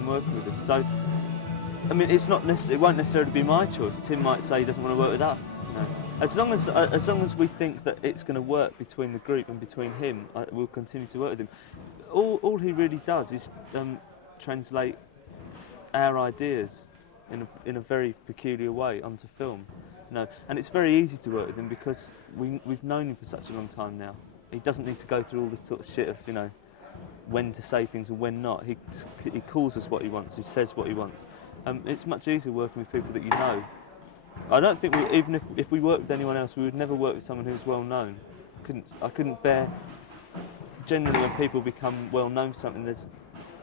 time working with him. So, I mean, it won't necessarily be my choice. Tim might say he doesn't want to work with us. You know? As long as we think that it's going to work between the group and between him, we'll continue to work with him. All he really does is translate our ideas in a very peculiar way onto film. You know? And it's very easy to work with him because we've known him for such a long time now. He doesn't need to go through all this sort of shit of, you know, when to say things and when not. He calls us what he wants, he says what he wants. It's much easier working with people that you know. I don't think even if we worked with anyone else, we would never work with someone who's well known. I couldn't bear. Generally, when people become well known for something,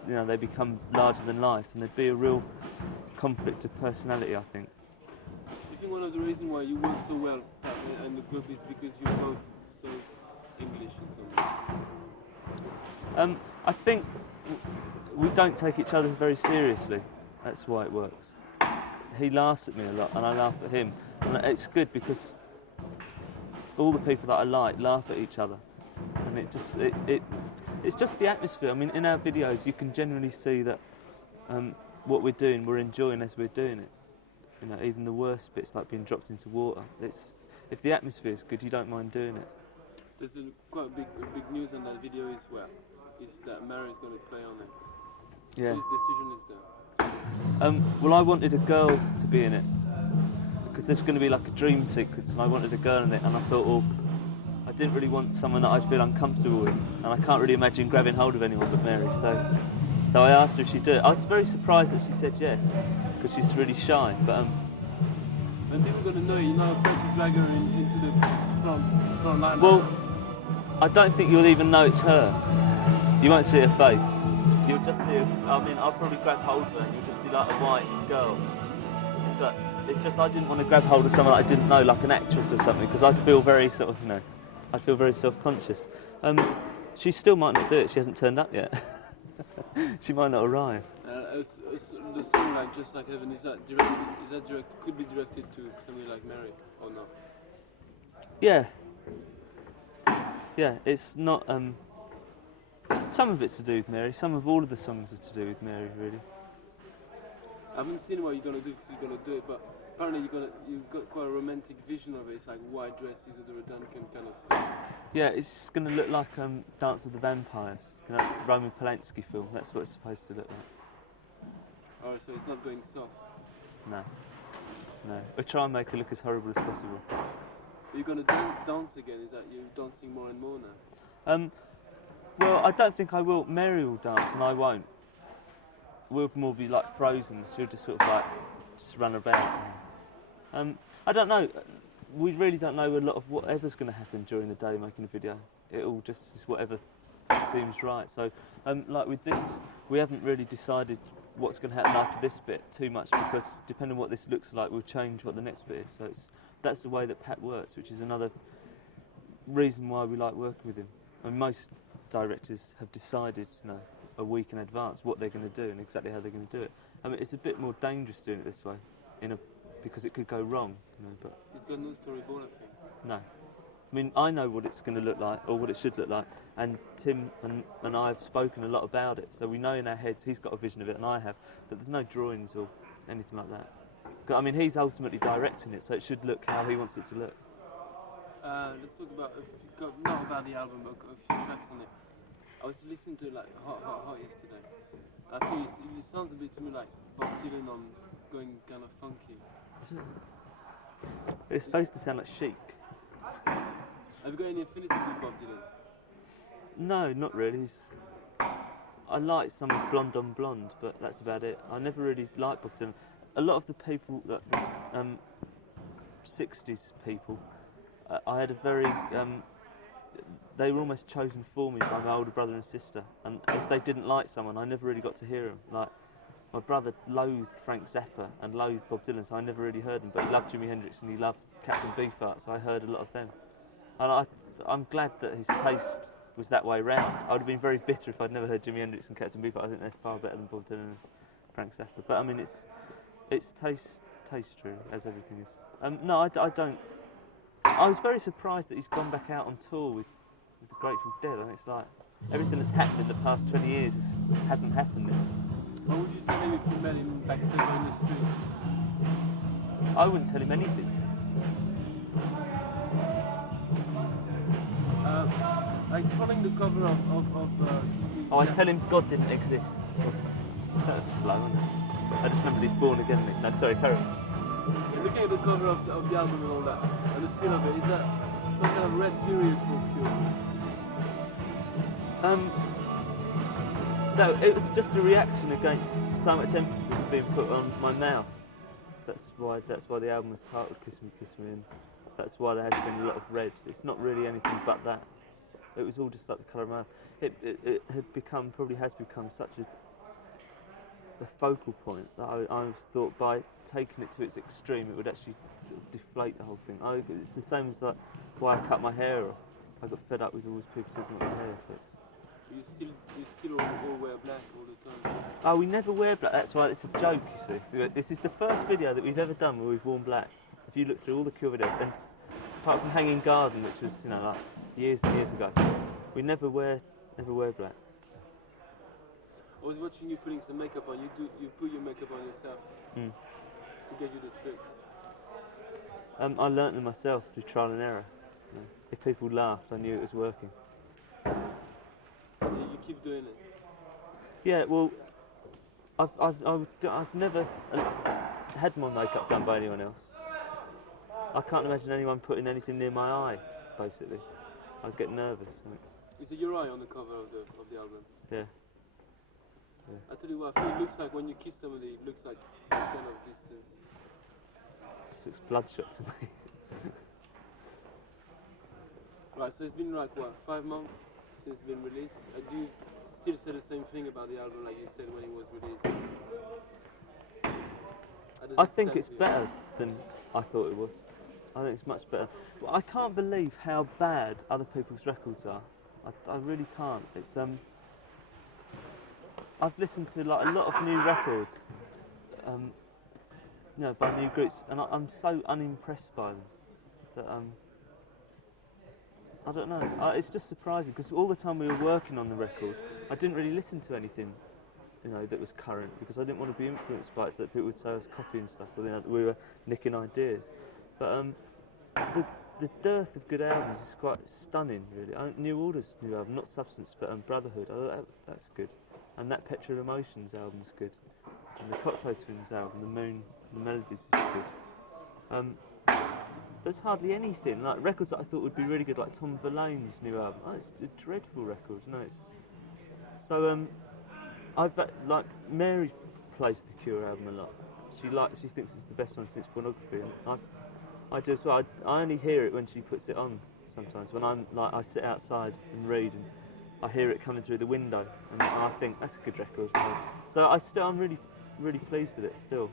they become larger than life, and there'd be a real conflict of personality, I think. You think one of the reasons why you work so well in the group is because you're both so English and so on? I think we don't take each other very seriously. That's why it works. He laughs at me a lot, and I laugh at him. And it's good because all the people that I like laugh at each other, and it's just the atmosphere. I mean, in our videos, you can generally see that what we're doing, we're enjoying as we're doing it. You know, even the worst bits, like being dropped into water. If the atmosphere is good, you don't mind doing it. There's quite a big news on that video is that Mary is going to play on it. Yeah. Whose decision is that? Well, I wanted a girl to be in it because there's going to be like a dream sequence, and I wanted a girl in it, and I thought, well, I didn't really want someone that I'd feel uncomfortable with, and I can't really imagine grabbing hold of anyone but Mary. So I asked her if she'd do it. I was very surprised that she said yes because she's really shy. But when people are going to know you're not afraid to drag her into the front line. Well, I don't think you'll even know it's her. You won't see her face. You'll just see I'll probably grab hold of her and you'll just see like a white girl. But it's just I didn't want to grab hold of someone that I didn't know, like an actress or something, because I'd feel very sort of, you know, I'd feel very self-conscious. She still might not do it, she hasn't turned up yet. She might not arrive. The song like Just Like Heaven, is that could be directed to somebody like Mary or not? Yeah. Yeah, it's not some of it's to do with Mary, all of the songs are to do with Mary, really. I haven't seen what you're gonna do because you're gonna do it, but apparently you've got quite a romantic vision of it. It's like white dresses, Isadora Duncan kind of stuff. Yeah, it's gonna look like Dance of the Vampires, you know, that Roman Polanski film. That's what it's supposed to look like. Oh, so it's not going soft? No. We try and make it look as horrible as possible. Are you gonna dance again? Is that you dancing more and more now? Well, I don't think I will. Mary will dance and I won't. We'll more be like frozen. She'll just sort of like just run about. I don't know. We really don't know a lot of whatever's going to happen during the day making a video. It all just is whatever seems right. So, like with this, we haven't really decided what's going to happen after this bit too much because depending on what this looks like, we'll change what the next bit is. So that's the way that Pat works, which is another reason why we like working with him. I mean, most directors have decided, you know, a week in advance what they're going to do and exactly how they're going to do it. I mean, it's a bit more dangerous doing it this way, because it could go wrong, you know. But he's got no storyboard, I think. No, I mean, I know what it's going to look like or what it should look like, and Tim and I have spoken a lot about it, so we know in our heads he's got a vision of it and I have, but there's no drawings or anything like that. I mean, he's ultimately directing it, so it should look how he wants it to look. Let's talk about not about the album, but a few tracks on it. I was listening to like Hot yesterday. I think it sounds a bit to me like Bob Dylan on going kind of funky. It's supposed to sound like Chic. Have you got any affinity with Bob Dylan? No, not really. I like some of Blonde on Blonde, but that's about it. I never really liked Bob Dylan. A lot of the people that 60s people, I had a very they were almost chosen for me by my older brother and sister, and if they didn't like someone, I never really got to hear them. Like, my brother loathed Frank Zappa and loathed Bob Dylan, so I never really heard them, but he loved Jimi Hendrix and he loved Captain Beefheart, so I heard a lot of them. And I'm glad that his taste was that way round. I would have been very bitter if I'd never heard Jimi Hendrix and Captain Beefheart. I think they're far better than Bob Dylan and Frank Zappa. But I mean, it's taste really, as everything is. No, I don't. I was very surprised that he's gone back out on tour with the Grateful Dead, and it's like everything that's happened in the past 20 years hasn't happened yet. What would you tell him if you met him backstage or in the street? I wouldn't tell him anything. Like following the cover of Kiss Me. Oh, I tell him God didn't exist. That's slow, isn't it? I just remembered he's born again. No, sorry, carry on. Looking at the cover of the album and all that, and the feel of it, is that some kind of red period for Cure? No, it was just a reaction against so much emphasis being put on my mouth. That's why the album was titled Kiss Me, and that's why there has been a lot of red. It's not really anything but that. It was all just like the colour of my mouth. It had become, probably has become such a focal point that I thought by taking it to its extreme it would actually sort of deflate the whole thing. It's the same as like why I cut my hair off. I got fed up with all these people talking about my hair. So it's, You still all wear black all the time. oh, we never wear black. That's why it's a joke, you see. This is the first video that we've ever done where we've worn black. If you look through all the Cure videos, and apart from Hanging Garden, which was, you know, like years and years ago, we never wear black. I was watching you putting some makeup on. You put your makeup on yourself. Mm. Who gave you the tricks? I learnt them myself through trial and error. You know, if people laughed, I knew it was working. You keep doing it. Yeah, well, I've never had my makeup done by anyone else. I can't imagine anyone putting anything near my eye, basically. I'd get nervous. Is it your eye on the cover of the album? Yeah. I tell you what, I feel it looks like when you kiss somebody, it looks like kind of distance. Just looks bloodshot to me. Right, so it's been like, what, 5 months since it's been released? Do you still say the same thing about the album like you said when it was released? I think it's better than I thought it was. I think it's much better. But I can't believe how bad other people's records are. I really can't. It's I've listened to like a lot of new records, you know, by new groups, and I'm so unimpressed by them that I don't know. It's just surprising because all the time we were working on the record, I didn't really listen to anything, you know, that was current because I didn't want to be influenced by it, so that people would say I was copying stuff, or that we were nicking ideas. But the dearth of good albums is quite stunning, really. New Order's new album, not Substance, but Brotherhood. That's good. And that Petrol Emotions album's good. And the Cocteau Twins album, The Moon, The Melodies is good. There's hardly anything, like records that I thought would be really good, like Tom Verlaine's new album. Oh, it's a dreadful record, no, it's... So, like, Mary plays the Cure album a lot. She thinks it's the best one since Pornography, and I do as well. I only hear it when she puts it on sometimes, when I sit outside and read, and I hear it coming through the window, and I think that's a good record. So I'm really, really pleased with it still.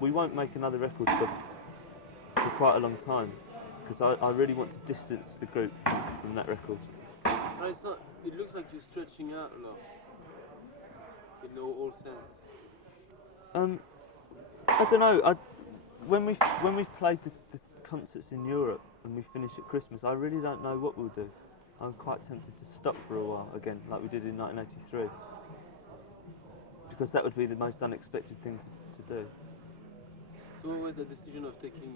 We won't make another record for quite a long time, because I really want to distance the group from that record. But it's not. It looks like you're stretching out a lot, in all sense. I don't know. When we've played the concerts in Europe and we finish at Christmas, I really don't know what we'll do. I'm quite tempted to stop for a while again, like we did in 1983, because that would be the most unexpected thing to do. So what was the decision of taking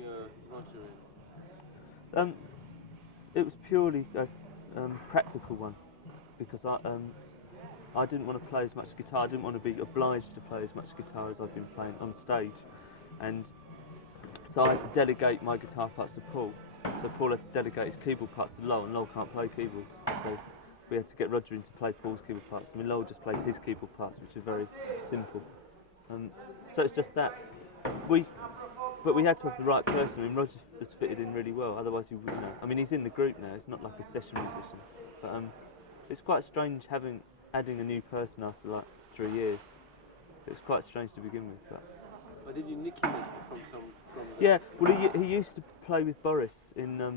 Roger in? It was purely a practical one, because I didn't want to play as much guitar. I didn't want to be obliged to play as much guitar as I've been playing on stage, and so I had to delegate my guitar parts to Paul. So Paul had to delegate his keyboard parts to Lowell, and Lowell can't play keyboards. So we had to get Roger in to play Paul's keyboard parts. I mean, Lowell just plays his keyboard parts, which are very simple. So it's just that. But we had to have the right person. I mean, Roger has fitted in really well, otherwise he wouldn't know. I mean, he's in the group now, it's not like a session musician. But it's quite strange adding a new person after like 3 years. It's quite strange to begin with. But did you nick him from Yeah, well, he used to play with Boris in the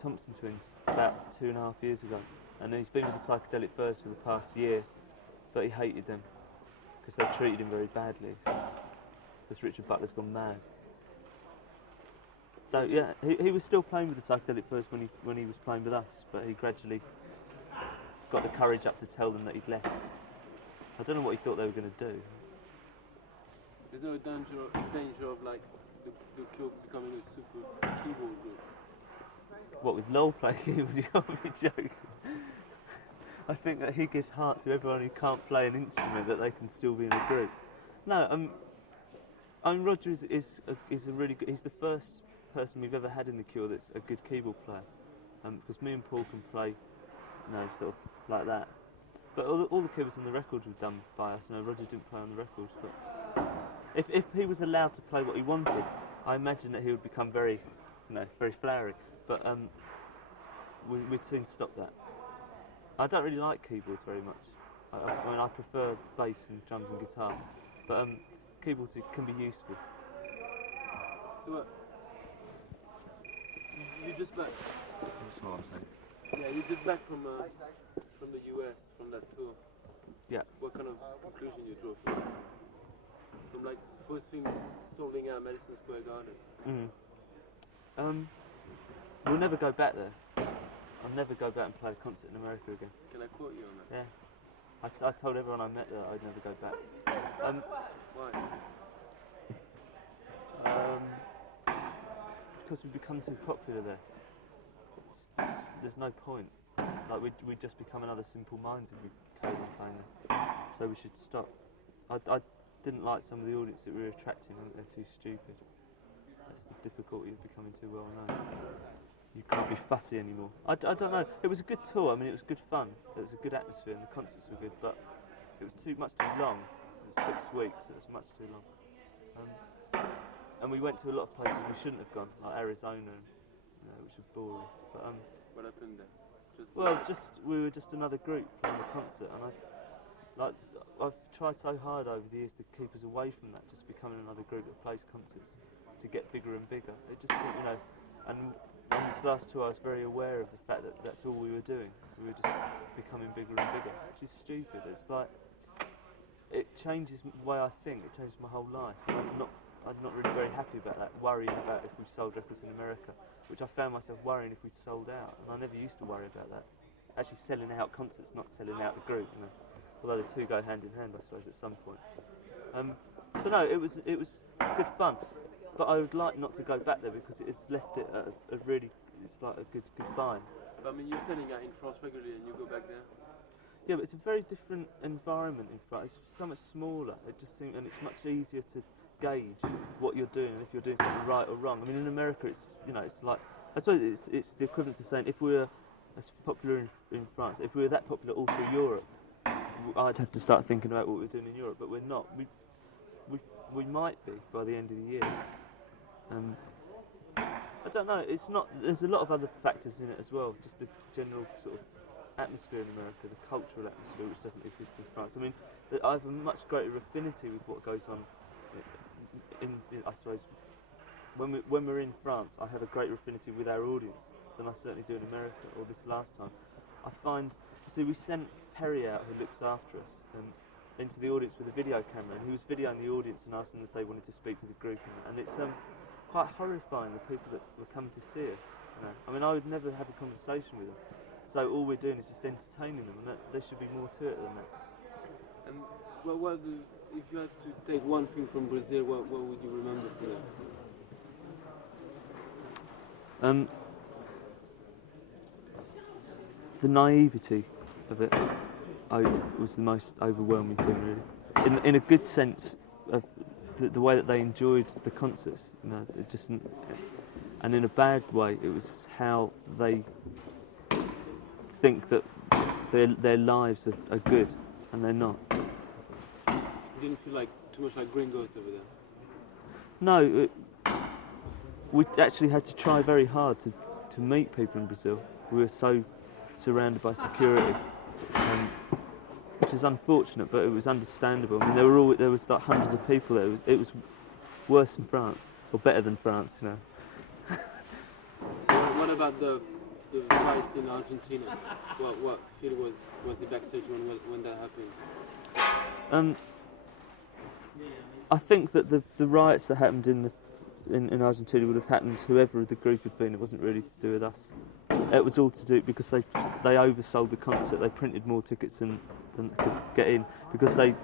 Thompson Twins about 2.5 years ago, and then he's been with the Psychedelic Furs for the past year, but he hated them because they treated him very badly. Because Richard Butler's gone mad. So yeah, he was still playing with the Psychedelic Furs when he was playing with us, but he gradually got the courage up to tell them that he'd left. I don't know what he thought they were going to do. There's no danger of like the Cure becoming a super keyboard group. What, with LOL play keyboards? You can't be joking. I think that he gives heart to everyone who can't play an instrument, that they can still be in a group. No, I mean, Roger is a really good. He's the first person we've ever had in the Cure that's a good keyboard player. Because me and Paul can play, sort of like that. But all the keyboards on the record were done by us. Roger didn't play on the record. But if he was allowed to play what he wanted, I imagine that he would become very, very flowery. But we'd soon stop that. I don't really like keyboards very much. I mean, I prefer bass and drums and guitar. But keyboards can be useful. So you just back? That's what I'm saying. Yeah, you're just back from the US, from that tour. Yeah. What kind of conclusion you draw from like first thing solding out Madison Square Garden? We'll never go back there. I'll never go back and play a concert in America again. Can I quote you on that? Yeah. I told everyone I met there I'd never go back. Why? Because we've become too popular there. There's no point. Like we'd just become another Simple Minds if we carried on playing there. So we should stop. I didn't like some of the audience that we were attracting. I think they're too stupid. That's the difficulty of becoming too well known. You can't be fussy anymore. I don't know. It was a good tour. I mean, it was good fun. It was a good atmosphere, and the concerts were good. But it was much too long. It was 6 weeks. It was much too long. And we went to a lot of places we shouldn't have gone, like Arizona, which was boring. But what happened there? we were just another group playing the concert, and I've tried so hard over the years to keep us away from that, just becoming another group that plays concerts, to get bigger and bigger. It just, and on this last tour I was very aware of the fact that that's all we were doing. We were just becoming bigger and bigger, which is stupid. It's like, it changes the way I think, it changes my whole life. I'm not really very happy about that, worrying about if we sold records in America, which I found myself worrying if we'd sold out, and I never used to worry about that. Actually selling out concerts, not selling out the group, although the two go hand in hand, I suppose, at some point. So no, it was good fun, but I would like not to go back there because it's left it a really, it's like a good goodbye. But I mean, you're selling out in France regularly and you go back there? Yeah, but it's a very different environment in France. It's so much smaller. It just seems, and it's much easier to gauge what you're doing and if you're doing something right or wrong. I mean, in America, it's like, I suppose it's the equivalent to saying if we were as popular in France, if we were that popular all through Europe, I'd have to start thinking about what we're doing in Europe. But we're not. We might be by the end of the year. I don't know. It's not. There's a lot of other factors in it as well. Just the general sort of atmosphere in America, the cultural atmosphere, which doesn't exist in France. I mean, I have a much greater affinity with what goes on. I suppose when we're in France, I have a greater affinity with our audience than I certainly do in America, or this last time. I find, you see, we sent Perry out, who looks after us, into the audience with a video camera, and he was videoing the audience and asking if they wanted to speak to the group, and it's quite horrifying, the people that were coming to see us. I mean, I would never have a conversation with them, so all we're doing is just entertaining them, and there should be more to it than that. If you had to take one thing from Brazil, what would you remember from it? The naivety of it was the most overwhelming thing, really. In a good sense of the way that they enjoyed the concerts, it just, and in a bad way, it was how they think that their lives are good, and they're not. You didn't feel like too much like gringos over there? No, we actually had to try very hard to meet people in Brazil. We were so surrounded by security, which is unfortunate, but it was understandable. I mean, there was like hundreds of people there. It was worse than France, or better than France, What about the riots in Argentina? What feel was the backstage when that happened? I think that the riots that happened in Argentina would have happened whoever the group had been. It wasn't really to do with us. It was all to do because they oversold the concert. They printed more tickets than could get in because they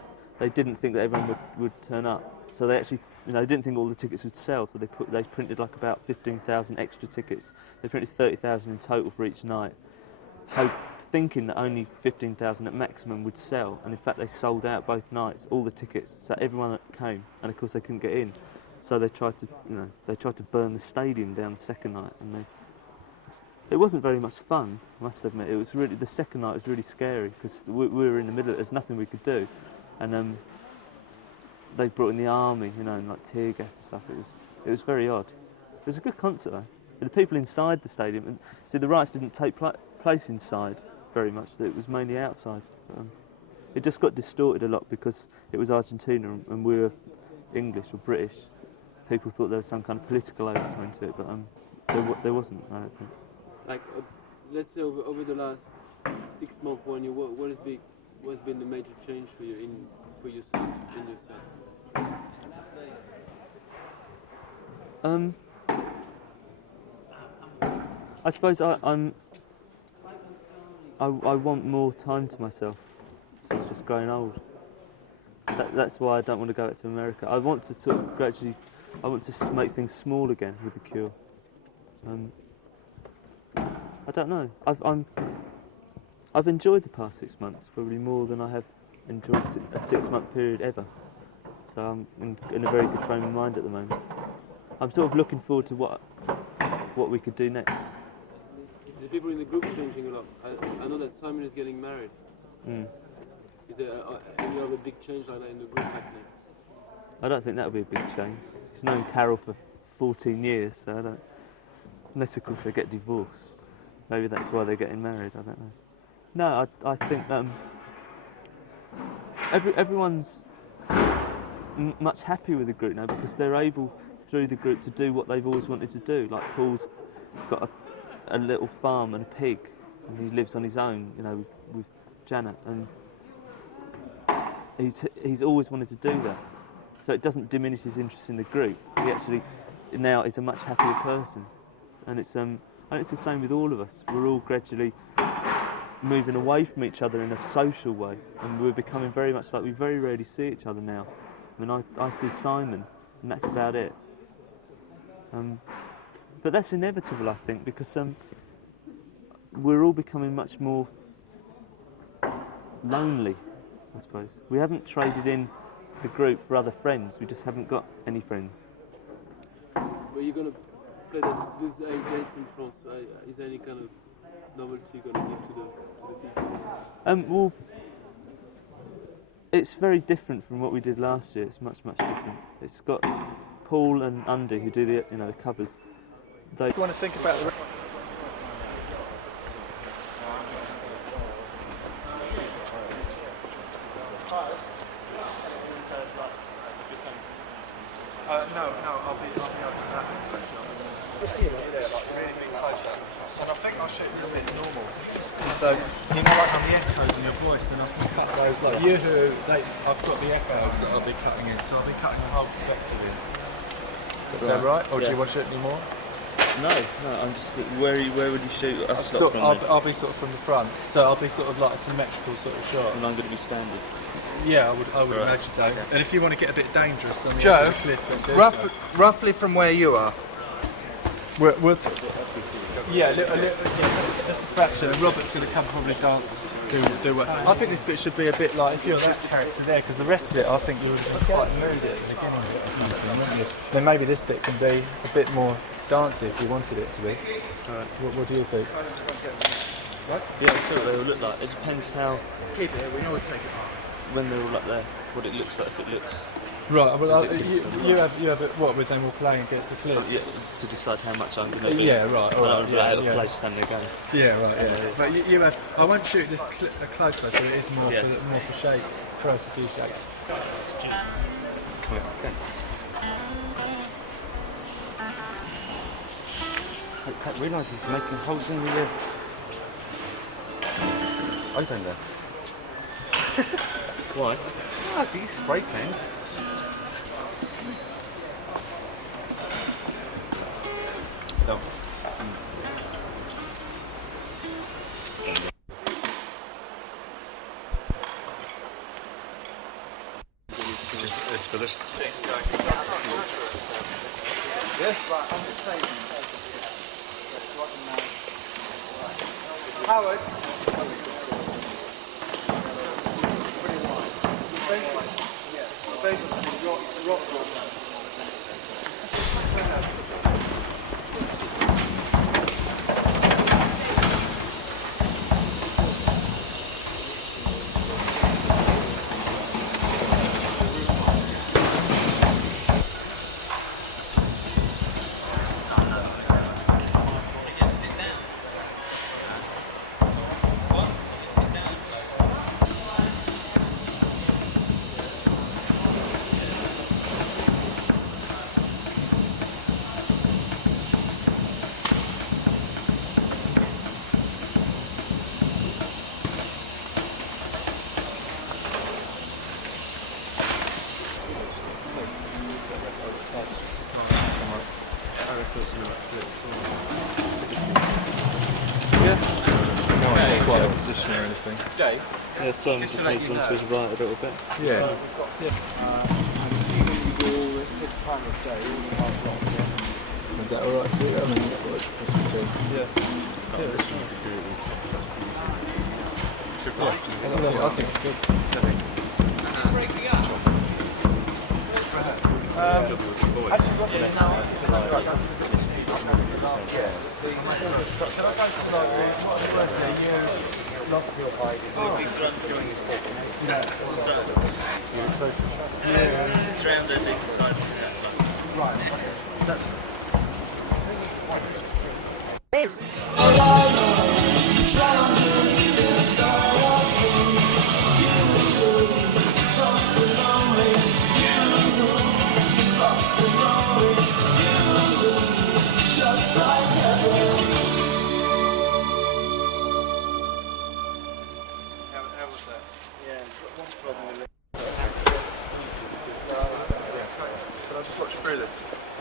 didn't think that everyone would turn up. So they actually, they didn't think all the tickets would sell, so they printed like about 15,000 extra tickets. They printed 30,000 in total for each night, thinking that only 15,000 at maximum would sell. And in fact, they sold out both nights, all the tickets. So everyone that came, and of course they couldn't get in. So they tried to burn the stadium down the second night, and it wasn't very much fun, I must admit. It was really, the second night was really scary because we were in the middle. There's nothing we could do, and they brought in the army, and like tear gas and stuff. It was very odd. It was a good concert though. The people inside the stadium, and see, the riots didn't take place inside very much. It was mainly outside. It just got distorted a lot because it was Argentina and we were English or British. People thought there was some kind of political overtone to it, but there wasn't, I don't think. Like, let's say over the last 6 months, 1 year, what's been the major change for you for yourself, in yourself? I suppose I want more time to myself. So it's just growing old. That's why I don't want to go out to America. I want to sort of gradually. I want to make things small again with the Cure. I don't know. I've enjoyed the past 6 months probably more than I have enjoyed a 6-month period ever. So I'm in a very good frame of mind at the moment. I'm sort of looking forward to what we could do next. The people in the group changing a lot. I know that Simon is getting married. Is there any other big change like that in the group happening? I don't think that would be a big change. He's known Carol for 14 years, so I don't. Unless of course they get divorced. Maybe that's why they're getting married. I don't know. No, I think everyone's much happier with the group now because they're able through the group to do what they've always wanted to do. Like Paul's got a little farm and a pig, and he lives on his own, with Janet, and he's always wanted to do that. So it doesn't diminish his interest in the group. He actually now is a much happier person, and it's the same with all of us. We're all gradually moving away from each other in a social way, and we're becoming very much like we very rarely see each other now. I mean, I see Simon, and that's about it. But that's inevitable, I think, because we're all becoming much more lonely, I suppose. We haven't traded in the group for other friends. We just haven't got any friends. Were you going to play those 8 dates in France? Is there any kind of novelty you're going to give to the people? Well, it's very different from what we did last year. It's much different. It's got Paul and Andy who do the covers. They want to think about the. No, I'll be over that direction. Really big close-up. And I think I'll shoot you a bit normal. And so, like on the echoes in your voice, then I can cut those, like I've got the echoes that I'll be cutting in, so I'll be cutting the whole perspective in. Is that right? Or do you want to shoot any more? No, I'm just. Where would you shoot us from? I'll be sort of from the front, so I'll be sort of like a symmetrical sort of shot. And I'm going to be standing. Yeah, I would imagine so. Okay. And if you want to get a bit dangerous on the Joe, edge of the cliff, roughly from where you are. We're just a fraction. And Robert's going to come probably dance, do what. I think this bit should be a bit like if you're that character there, because the rest of it I think you would have been quite moody at the beginning of it. Then maybe this bit can be a bit more dancey if you wanted it to be. Right. What do you think? What? Yeah, I see what they will look like. It depends how. Keep it. We can always take it off. When they're all up there, what it looks like. If it looks. Right. Well, you have it. What with them all playing against the cliff? Yeah, to decide how much I'm going to. Yeah. Right. All right. I have a place stand there going. Yeah. Right. Yeah. But you have. I won't shoot this close though, so it is more for shapes. For us, a few shapes. It's cool. Okay. I realise he's making holes in the ozone there. Why? These spray cans. No. It's for this. Yes? Right, I'm just saying. Howard. Basically, rock. Quite a position or anything. Dave? Yeah, Simon just needs them to his right a little bit. Yeah. Is that alright for you? I mean, what's the thing? Yeah. This one you could do it with I think it's good.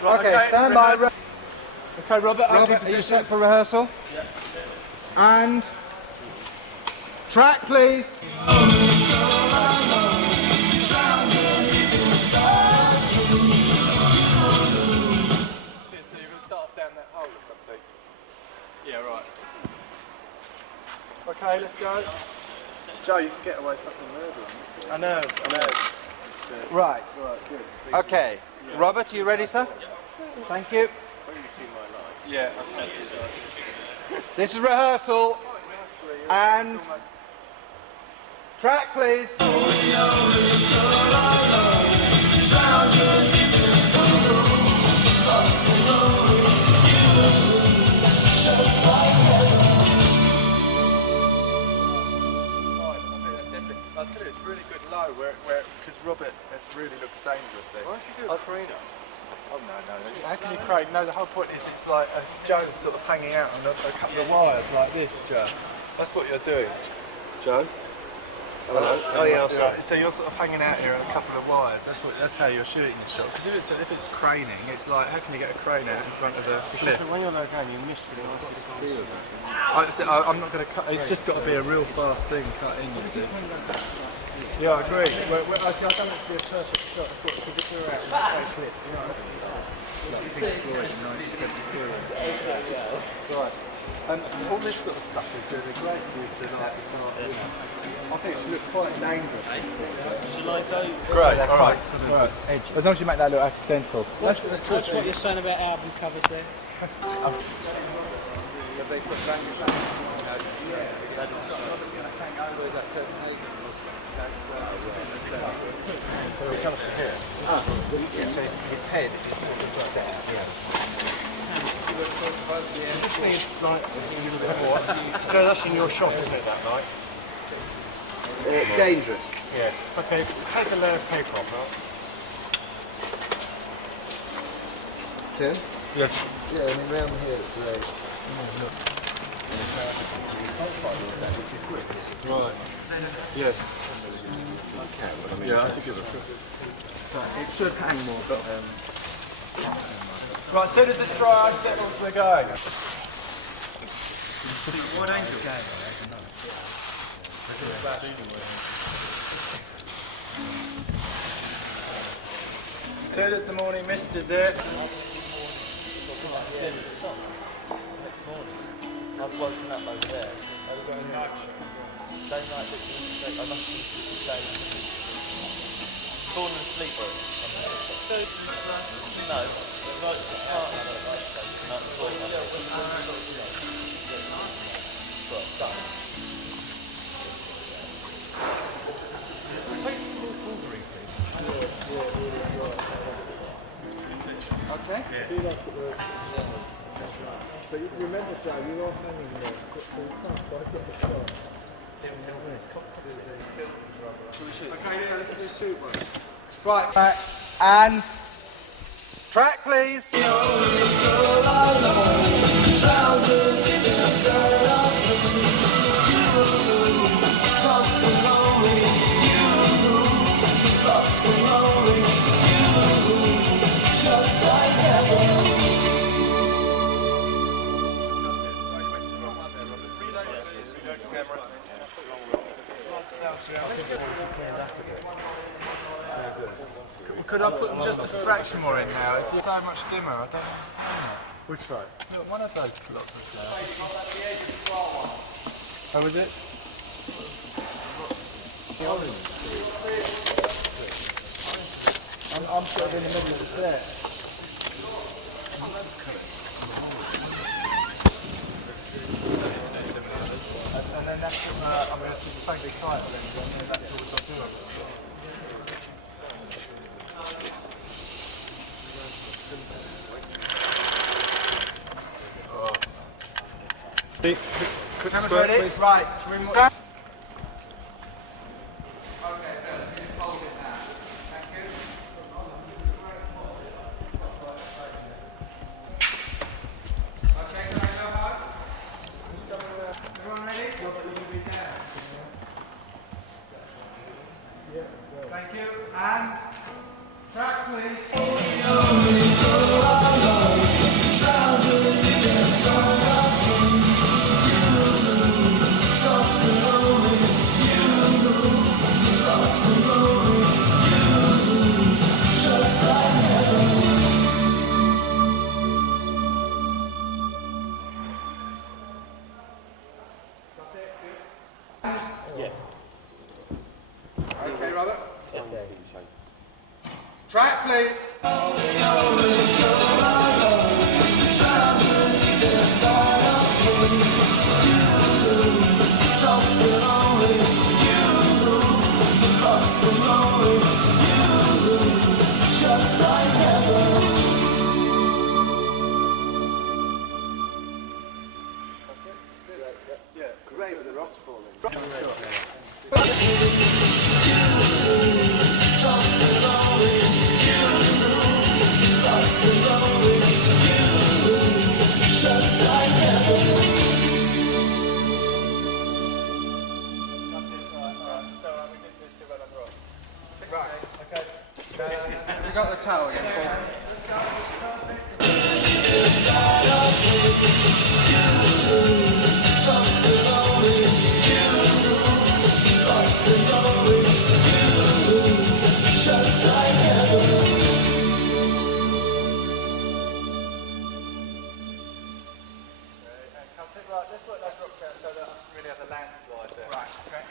Okay, stand by. Okay, Robert, are you set for rehearsal? Yeah. And track, please. Yeah, right. Okay, let's go. Joe, you can get away fucking murder on this. I know. Right, good. Okay, Robert, are you ready, sir? Thank you. Yeah. This is rehearsal. And track, please. I tell you, it's really good low, because Robert, this really looks dangerous there. Why don't you do a crane up? Oh no. How can you crane? No, the whole point is it's like Joe's sort of hanging out on a couple of wires like this, Joe. That's what you're doing, Joe. Hello. Oh yeah, Right, so you're sort of hanging out here on a couple of wires. That's how you're shooting your shot. Because if it's craning, it's like how can you get a crane out in front of the cliff? So when you're low down, you miss it. I'm not going to cut. It's just got to be a real fast thing cut in. You see. Yeah, I agree. I don't want it to be a perfect shot. Because if you're out in that place here, do you know what I mean? Like Pink Floyd in 1972. Right. And all this sort of stuff is really great for you to like start. You know, I think it should look quite dangerous. Shall I go? Great. All right. As long as you make that look accidental. Watch what you're saying about album covers there. So his head is sort of like that. No, that's in your shot, isn't it, that night? Dangerous. Yeah. Okay, take a layer of paper off now. Tim? Yes. Yeah, I mean round here it's great. Right. Yes. Yeah, I think it's It should hang more, but right, as soon as this dry ice settles, we're going. soon as the morning mist is there. I've woken up over there. I've got a night shift. Same night that you I must have fallen asleep on it. So, no, it's a partner at the night station, not before Okay. But you remember, Joe, you're all hanging there, so you can't quite get the shot. Okay, yeah, let's do shoot one. Right, and track, please. Could I put them just a fraction more in now? It's so much dimmer, I don't understand that. Which side? Look, one of those lots of flowers. How is it? The orange. I'm sort of in the middle of the set. And then that's, I mean, it's just faintly tight, then that's all we've got to do. Cameras ready? Right. Stand. Okay, good. You hold it now. Thank you. Okay, can I go hard? Everyone ready? Thank you. And track, please. Okay, Robert. Track, please. Great with the rocks falling. You got the towel again. Let's put those rocks out so that I really have a landslide there. Right, okay.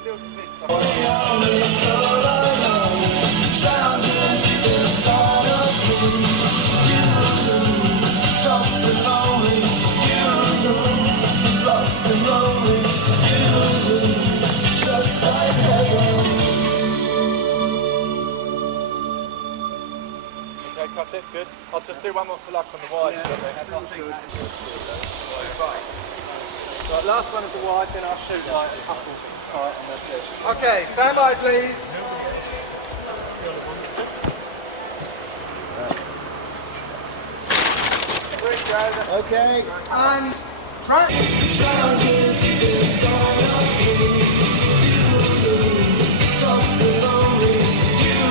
Still convinced. Okay, cut it. Good. I'll just do one more for luck on the wide. Yeah, that's not good. Right, last one is a wide, then I'll shoot like a couple tight and that's it. Okay, stand by, please. Okay. And track. Lost and lonely, you,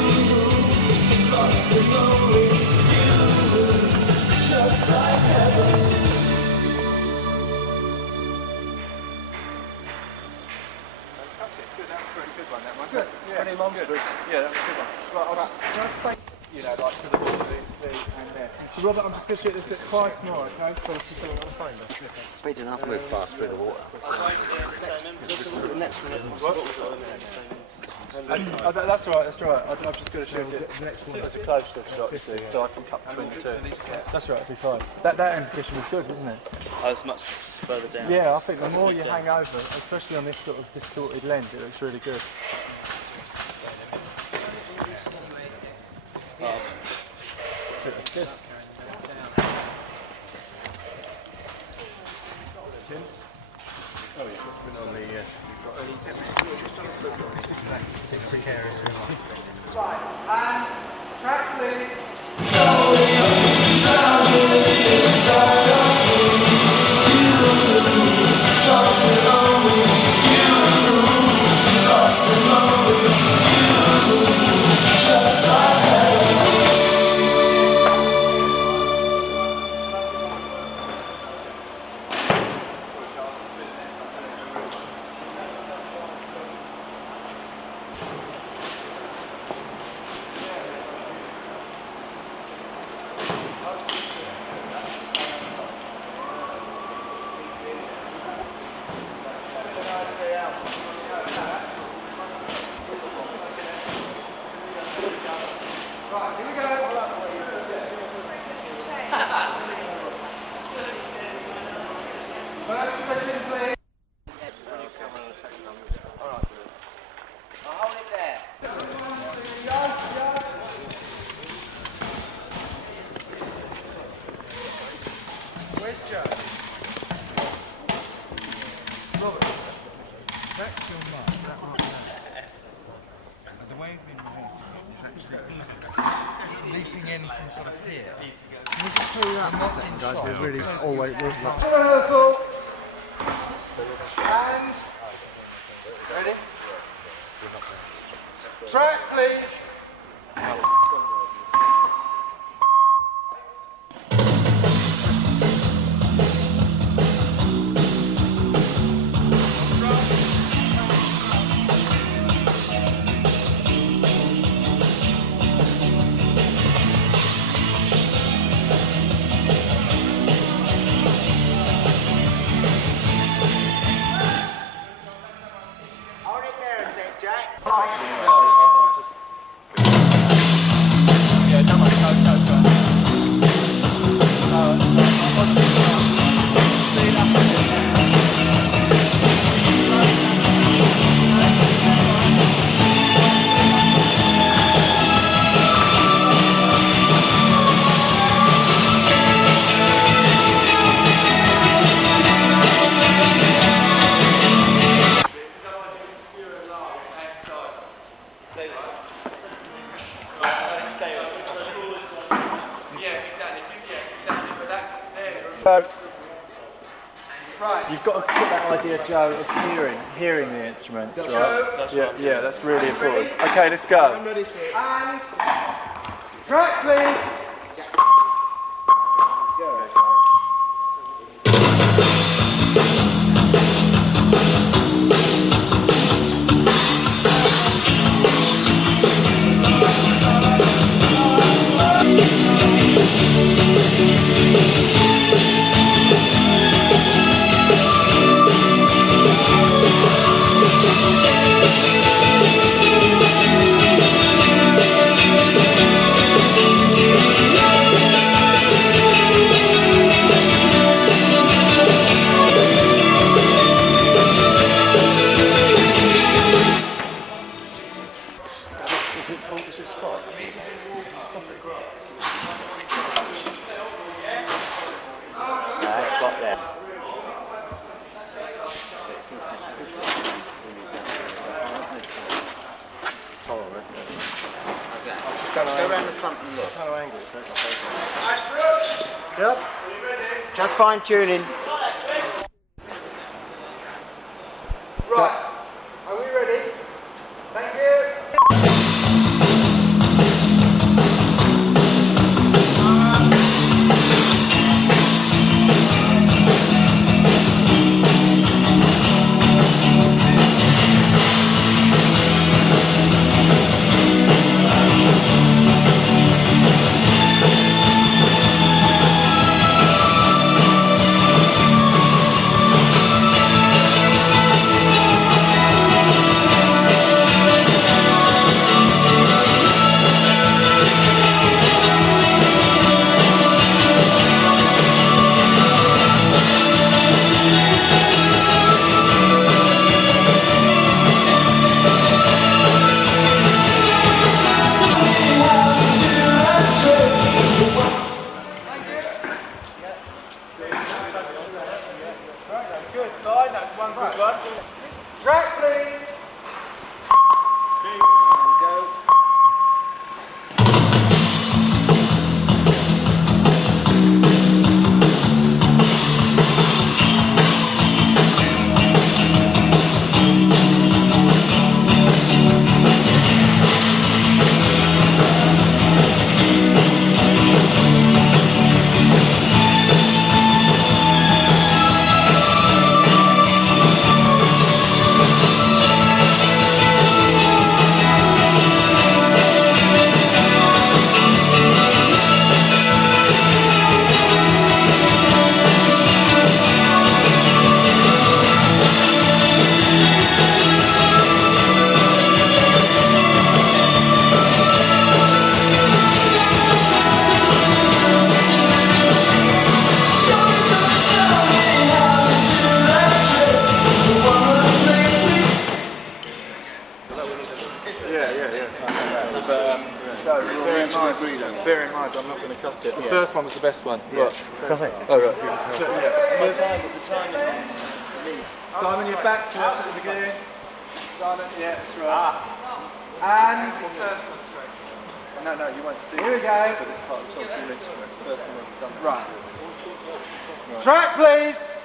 lost and lonely, you, good. That was a pretty good one, that one. Good. Yeah, Pretty monstrous. Yeah, that was a good one. Right, I'll just stay, you know, like to the ball, these, and there. So Robert, I'm just going to shoot this bit twice more, okay? So I'll see something on the phone. Speed enough, move fast through the water. The next one. That's all right, that's all right. I'm just going to show you the next one. It's a close-up shot, you see, so I can cut between the two. That's right, it'll be fine. That end position was good, wasn't it? Oh, it's much further down. Yeah, I think the more you hang over, especially on this sort of distorted lens, it looks really good. That's good. Tim? Oh yeah, what's been on the... You've got only 10 minutes. Right, and track please. Right, here we go. First position, please. I'll hold it there. Where's Joe? Robert, that's your mark, that mark there. And the way we've been moving is actually leaping in from sort of here. Can we just clear that for a second, guys? We're really always like... Rehearsal! And... Ready? Track, please! Hold it there a sec, Jack. Yeah, don't worry, go. So, Right. you've got to put that idea, Joe, of hearing the instruments, right? Yeah, that's really important. Okay, let's go. I'm ready, sir. And... Track, please! Spot there. Go around the front and look. Yep. Just fine tuning. Right. Are we ready? Thank you. bear in mind, I'm not going to cut it. The first one was the best one. Right. Does it? Oh, right. Simon, you're back to us at the beginning. Simon, yeah, that's right. And no, you won't see. Here we go. For this part of the song, so you need to first one we've done. Right. Track, please.